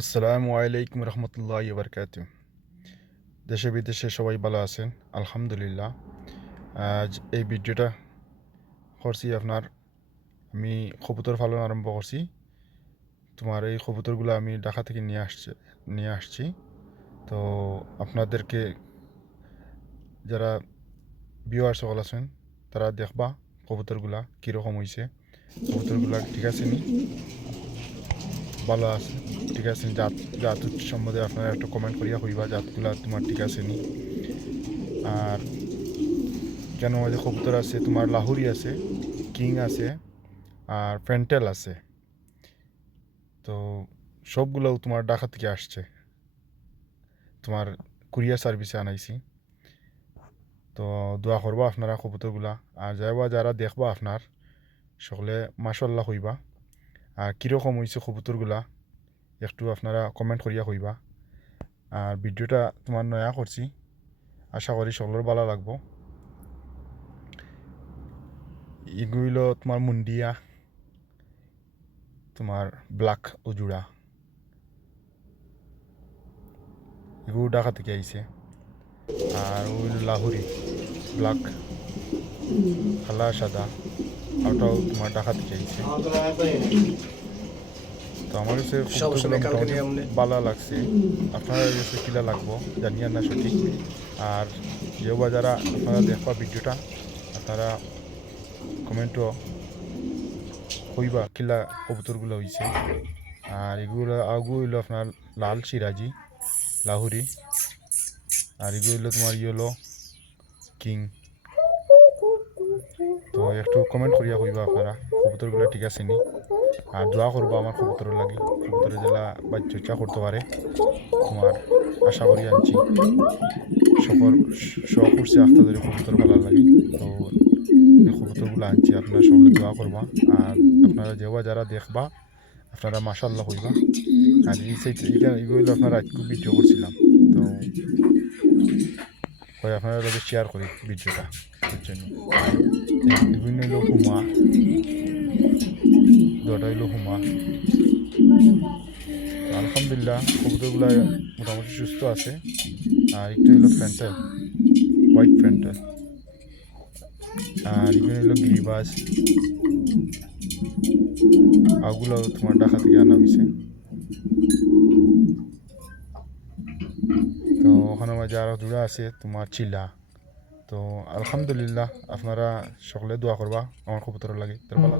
আসসালামু আলাইকুম রহমতুল্লাহি বারকাতু। দেশে বিদেশে সবাই ভালো আছেন আলহামদুলিল্লাহ। আজ এই ভিডিওটা করছি আমি কবুতর পালন আরম্ভ করছি। তোমার এই কবুতরগুলো আমি ঢাকা থেকে নিয়ে আসছি। তো আপনাদেরকে যারা ভিউয়ার্স সকল আছেন তারা দেখবা কবুতরগুলা কীরকম হয়েছে, কবুতরগুলা ঠিক আছে নি, ভালো আছে ঠিক আছে নি, জাত সম্বন্ধে আপনারা একটা কমেন্ট করিয়া হইবা জাতগুলা তোমার ঠিক আছে নি। আর কেন যে কবুতর আছে তোমার লাহুরি আছে, কিং আছে, আর ফ্যান্টেল আছে। তো সবগুলো তোমার ঢাকা থেকে আসছে, তোমার কুরিয়ার সার্ভিসে আনাইছি। তো দোয়া করবা আপনারা কবুতরগুলা, আর যারা দেখবা আপনার সকলে মাশাল্লাহ হইবা। আর কীরকম হয়েছে কবুতরগুলা একটু আপনারা কমেন্ট করিয়া হইবা। আর ভিডিওটা তোমার নয়া করছি, আশা করি সকলের ভালো লাগবো। এগুলো তোমার মুন্ডিয়া, তোমার ব্ল্যাক উজুড়া, এগুলো ঢাকা থেকে আইছে। আর ওই লাহুরি ব্ল্যাক কালা সাদা, ওটাও তোমার ঢাকা থেকে আইছে। তো আমার কাছে কবুতরগুলো মোটামুটি ভালো লাগছে। আপনারা কাছে কিলা লাগবো জানিয়া না সঠিক। আর যারা আপনারা দেখবা ভিডিওটা আপনারা কমেন্টও কইবা কিলা কবুতরগুলো হয়েছে। আর এগুলো হইলো আপনার লাল সিরাজি লাহুরি, আর এগুলো হইলো তোমার ইয়েলো কিং। তো একটু কমেন্ট করিয়া কইবা আপনারা কবুতরগুলো ঠিক আছে নি। আর দোয়া করবো আমার কবুতরের লাগি, কবুতরের জেলা বাচ্চা করতে পারে। তোমার আশা করি আনছি সকল শখ করছে আখতাদের কবুতর ভালো লাগি। তো এই কবুতরগুলো আনছি, আপনারা সকলে দোয়া করবা। আর আপনারা যারা দেখবা আপনারা মাশাল্লাহ হইবা। আর এই সাইড এগুলো আপনারা আজকে ভিডিও করছিলাম। তো আপনারা লগে শেয়ার করি ভিডিওটা বুঝছেন। বিভিন্ন হইল হুমা, দুটা হইল হুমা। আলহামদুলিল্লাহ কবুতরগুলো মোটামুটি সুস্থ আছে। আর একটা হইলো ফ্যান্টেল, হোয়াইট ফ্যান্টেল। আর এখানে হইলো গিরিবাজ, ওগুলো তোমার ঢাকা থেকে আনা হয়েছে। তো ওখানে মাঝে আরও জোড়া আছে তোমার চিলা। তো আলহামদুলিল্লাহ আপনারা সকলে দোয়া করবা আমার কবুতরের লাগে। তার ভালো